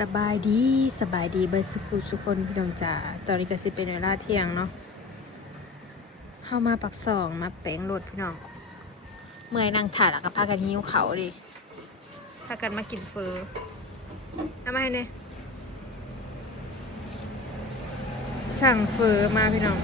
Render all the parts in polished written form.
สบายดีสบายดีเบิร์สุขุสุคนพี่น้องจ๋าตอนนี้ก็สิเป็นเวลาเที่ยงเนาะเข้ามาปักสองมาแปลงรถพี่น้องเมื่อยนั่งถ่ายแล้วก็พากันหิ้วเขาดิพากันมากินเฟอเอามาให้เนี่ยสั่งเฟอมาพี่น้อง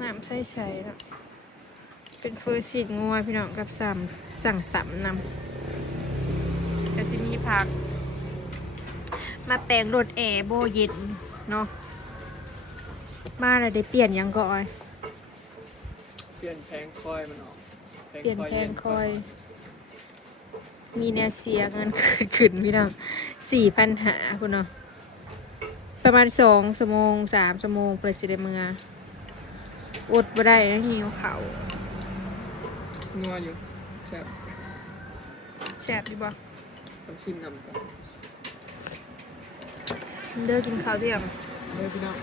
น้ำใสๆเนาะเป็นเฟอฉีดงัวพี่น้องกับสั่งต่ำนำก็จะมีผักมาแปลงรถแอร์โบเย็นเนาะมาแล้วได้เปลี่ยนยังก่อนเปลี่ยนแพงคอยมันออกเปลี่ยนแพงคอย มีแนวเสียเงินเกิดขึ้นพี่น้อง4,000หาคุณเนาะประมาณ2 ชั่วโมง3 ชั่วโมงเปิดสิได้เมืออดบ่ได้นะหิวเขาว นัวอยู่แซ่บแซ่บดีบ่ ต้องชิมนำก่อนเด้อกินข้าวเที่ยง พี่น้อง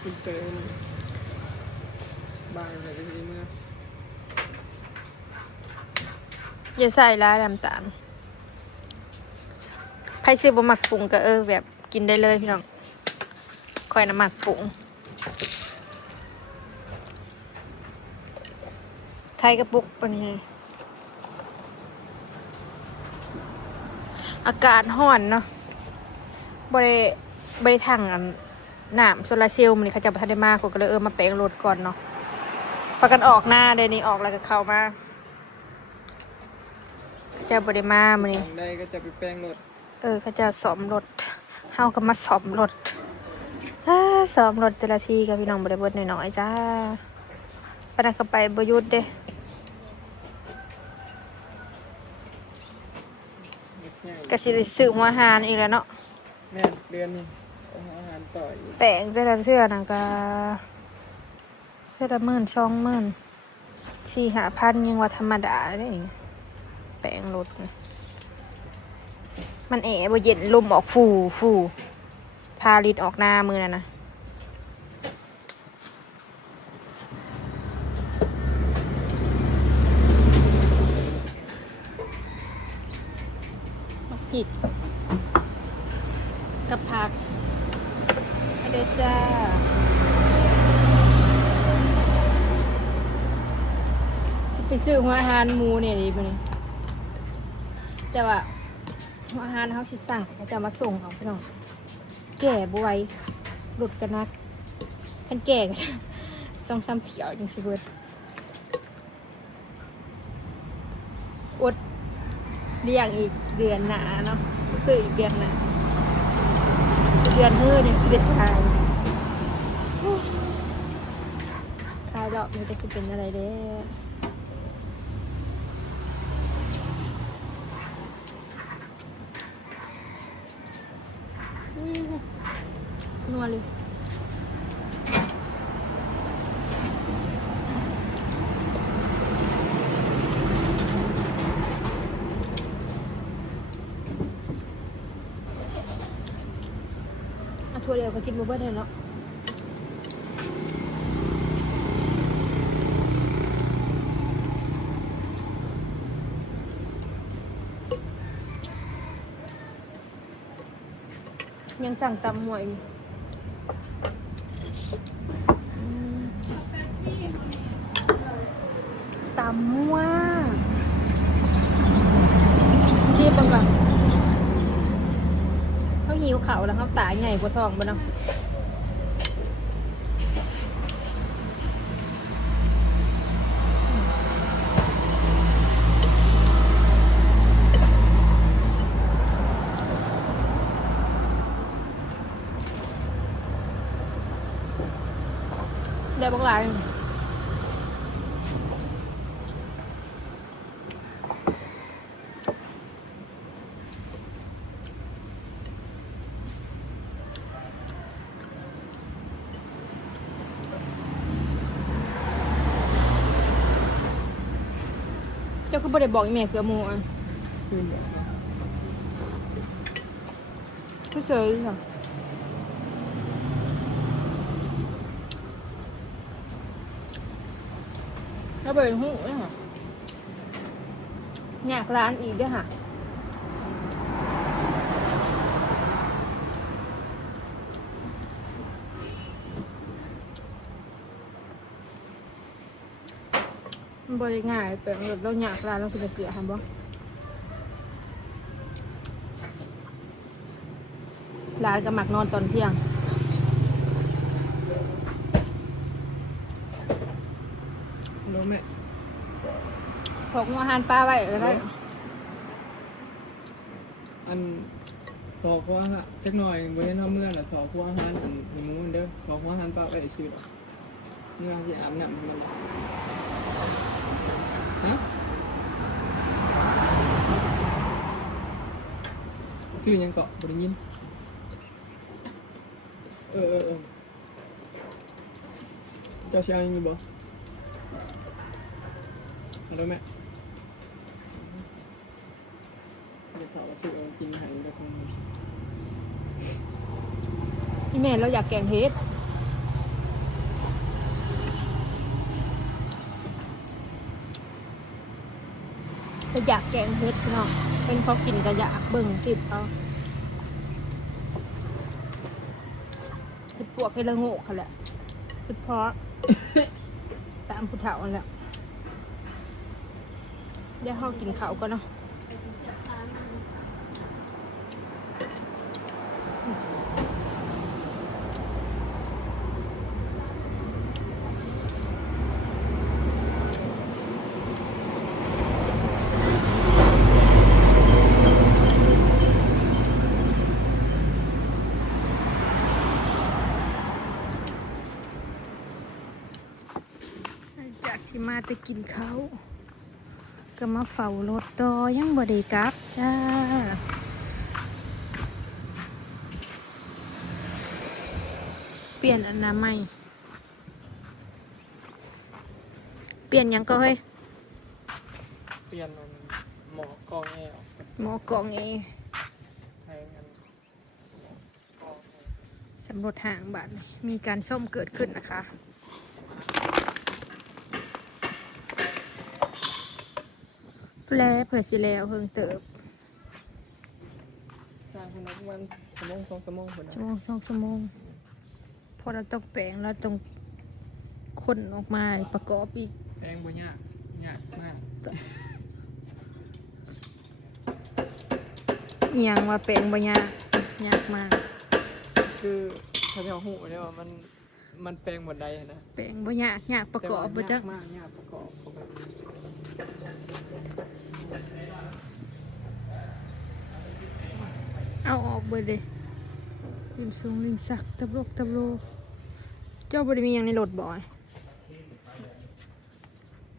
คุณเจอบ้านอะไรที่เมื่ออย่าใส่ร้ายน้ำตาลไผซื้อบ่มักปรุงก็แบบกินได้เลยพี่น้องคอยน้ำมักปรุงไทยกระปุกปานนี้อากาศร้อนเนาะบ่ได้ถังน้ำโซลาร์เซลล์มันนี่เขาจะบ่ทันได้มาก็เลยมาแปลงรถก่อนเนาะพากันออกหน้าเดี๋ยวนี้ออกแล้วก็เข้ามาเจ้าบ่ได้มามื้อนี้ ได้ก็จะไปแป้งรถเขาจะซ่อมรถเฮาก็มาซ่อมรถซ่อมรถแต่ละทีกับพี่น้องบ่ได้เบิดน้อยๆจ้าปานนั้นก็ไปบ่หยุดเด้ก็สิได้ซื้อหัวหารอีกแล้วเนาะแม่เดือนนึงอาหารต่ออยู่แปลงแต่ละเทื่อน่ะก็เทื่อละ10,000 20,000 4-5,000ยังว่าธรรมดาเด้นี่แปลงรถนี่มันบ่เย็นลมออกฟูพาลิดออกหน้ามือน่ะนะผิดกับผักให้ได้จ้าไปซื้อหัวอาหารหมูเนี่ยดิไปนี่แต่ว่าหัวอาหารเขาสิสั่งเขาจะมาส่งเอาพี่น้องแก่บวยหลุดกันนักขันแก่กัน2-3 เที่ยวจังสิเบิดอดเลี้ยงอีกเดือนหนาเนาะซื้ออีกเดือนหนาเดือนเฮือเนี่ยสิได้ขายดอกมันจะสิเป็นอะไรเด้นัวเลยทั่วเดียวก็กินบูเบิ้ลเนาะยังสั่งตำหวยตำมั่วซีบบังก่อนเขาหิวเขาแล้วเขาตายไงบัวทองบ่เนาะได้บักหลายเจ้าก็บ่ได้บอกอีแม่เกลือหมูอ่ะผู้เชยค่ะแล้วไปหูเนี่ยค่ะ อยากร้านอีกด้วยค่ะมันบริง่ายแต่เราอยากร้านเราคือจะเกลือทำบ่ร้านก็มักนอนตอนเที่ยงรู้ไหม ถกอาหารปลาไว้ก็ได้ อันถอกว่าจักหน่อยบ่ได้นอนเมื่อน่ะถอกว่าอาหารอันหมูมันเด้อถอกว่าอาหารปลาไปชื่อดอกเมื่อสิอาบน้ำมันฮะชื่อหยังเกาะบ่ได้ยินเออเจ้าสิเอาหยังอยู่บ่เอาได้ไหมเดี๋ยวถามว่าซื้อเอากินให้แล้วคง พี่แม่เราอยากแกงเฮ็ดจะอยากแกงเฮ็ดเนาะเป็นเขากินก็อยากเบิ่งจิบเอาคือพวกให้ละโง่เขาแหละคือเพราะ ตามผู้เฒ่านั่นแหละเดี๋ยวเขากินข้าวก่อนเนาะจากที่มาไปกินข้าวก็มาเฝ้ารถต่อยังบ่ได้กลับจ้าเปลี่ยนอนามัยเปลี่ยนหยังก็เฮ้ย เปลี่ยนมันหมอกองแอว หมอกองเอ ให้มันกองแอว สำรวจห่างบัตรมีการซ่อมเกิดขึ้นนะคะแปลเผื่อสิแล้วเพิ่งเติบ สร้างพนักมันชั่วโมง2 ชั่วโมงคนนะ ชั่วโมง2 ชั่วโมงพอเราต้องแปลงเราต้องคนออกมาประกอบอีก แปลงบ่ยากยากมาก อหยังว่าแปลงบ่ยากยากมาก คือเขาจะหูเนี่ยว่ามันแปลงหมดใดนะ แปลงบ่ยากยากประกอบบ่จัก แต่ว่ายากมากยากประกอบปกติ เอาออกเบิดเลยริมสูงริมสักตะบกตะโลเจ้าบ่ได้มีหยังในรถบ่อย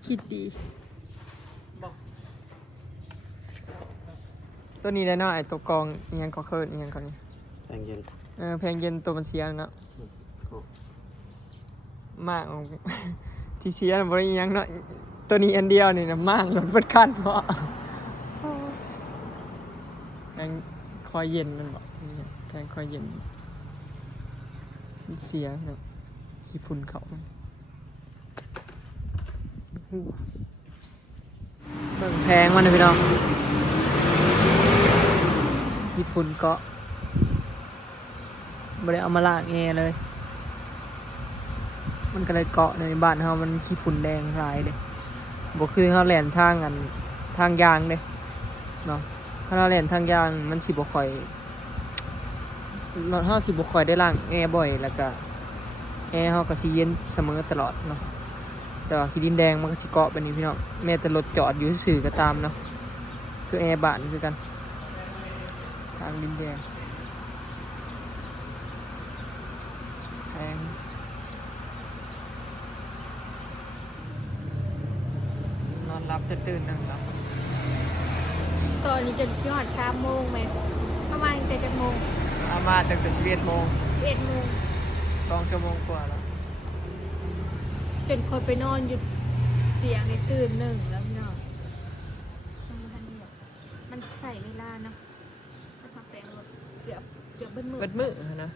คิดดี บอกตัวนี้ได้เนาะไอ้ตัวกองเอียงก็เคิร์ดเอียงก่อนนี่ แพงเย็น เพลงเย็นตัวมันเสียเนาะมาก ที่เสียน่ะบ่ได้เอียงเนาะตัวนี้อันเดียวนี่นะมากรถเบิดคันเพราะแพงคอยเย็นมันบอกนี่แพงคอยเย็นมันเสียเนาะขี้ฝุ่นเขามันเบิ่งแพงมันเลยพี่น้องขี้ฝุ่นเกาะบ่ได้เอามาล้างแอร์เลยมันก็เลยเกาะในบ้านเฮามันขี้ฝุ่นแดงหลายเด้บ่คือเฮาแล่นทางกันทางยางเด้เนาะถ้าเราแล่นทางยางมันสิบ่ค่อยรถเฮาสิบ่ค่อยได้ล้างแอร์บ่อยแล้วก็แอร์เฮาก็สิเย็นเสมอตลอดเนาะแต่ว่าขี้ดินแดงมันก็สิเกาะแบบนี้พี่น้องแม้แต่รถจอดอยู่ซื่อๆก็ตามเนาะคือแอร์บ้านคือกันทางดินแดงแพงนอนรับตื่นๆนะครับ ตอนนี้จนสิฮอด3 โมงแม่ประมาณแต่จักโมง อามาตั้งแต่11 โมง 11 โมง 2 ชั่วโมงกว่าแล้ว จนคนไปนอนอยู่เตียงในตื่นหนึ่งแล้วพี่น้องมันใส่เวลาเนาะถ้าทำแปลงรถเกือบเบิ้ลมือ เบิดมื้อนะ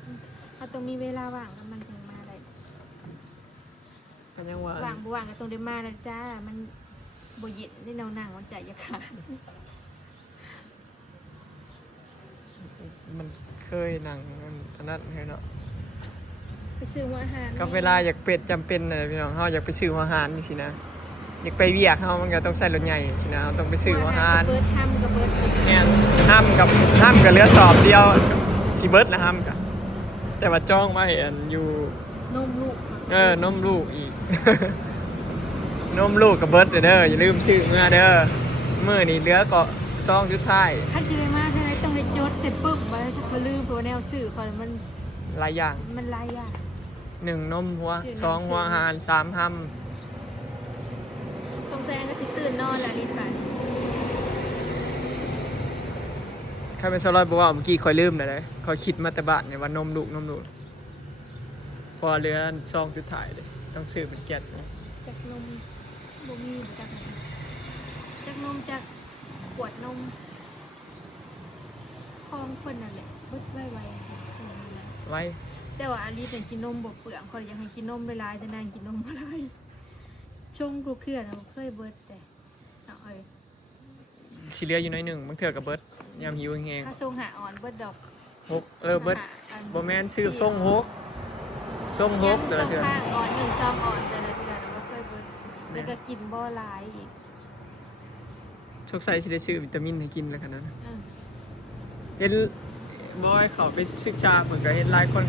ถ้าต้องมีเวลาว่างแล้วมันถึงมาได้ กันยังว่า ว่างบ่ว่างก็ต้องได้มาแล้วจ้ามัน บ่เย็นได้แนวนั่งมันใจจะขาด มันเคยนั่งอันนั้นเนาะ ไปซื้อหัวอาหาร กับเวลาอยากเป็ดจำเป็นเลยพี่น้องเฮาอยากไปซื้ออาหารนี่สินะอยากไปเวียกเฮามันก็ต้องใส่รถใหญ่สินะเฮาต้องไปซื้ออาหาร เบิร์ดทำกับเบิร์ด เนี่ยห้ามกับเหลือสอบเดียวสิเบิดนะห้ามกับแต่ว่าจ้องไว้อันอยู่ นมลูก นมลูกอีก นมลูกกับเบิร์ดเด้ออย่าลืมซื้อเมื่อเด้อมื้อนี้เหลือก็ซองสุดท้าย ถ้าซื้อมากใช่ไหมต้องไปจดเสร็จปุ๊บมาแล้วจะลืมเพราะว่าแนวซื้อเพราะมัน หลายอย่าง มันหลายอย่าง 1นมหัว ซื้อ 2หัวอาหาร3ห้ำ สงสัยก็สิตื่นนอนแล้วนิดไป ใครเป็นสลอยบอกว่าเมื่อกี้คอยลืมเลยคอยคิดมาแต่บ้านเนี่ยว่านมลูกพอเหลือซองสุดท้ายเลยต้องซื้อเป็นแก๊สนะ จากนมบ่มีจากไหนจากนมจากขวดนมคลองคนนั่นแหละบึดไวๆ ไว้ แต่ว่าอาลีเป็นกินนมบกเปลือกคนอยากให้กินนมหลายๆแต่นางกินนมอะไรชงทุกเครือนะเคยเบิร์ดแต่เอาเอ้ย สิเหลืออยู่หน้อยหนึ่งบางเทื่อกับเบิร์ดยามหิวแห้ง ถ้าชงหาอ่อนเบิร์ดดอก ๆหกเบิร์ดบ่แม่นซื้อส่งหกแต่ละเทื่อ ข้างอ่อน1 2อ่อนแต่ละเทื่อนะบ่เคยเบิร์ดแล้วก็กินบ่หลายอีก สงสัยสิได้ซื้อวิตามินให้กินแล้วกันนะ อืม เห็นบอยเขาไปศึกษาเหมือนกับเห็นหลายคน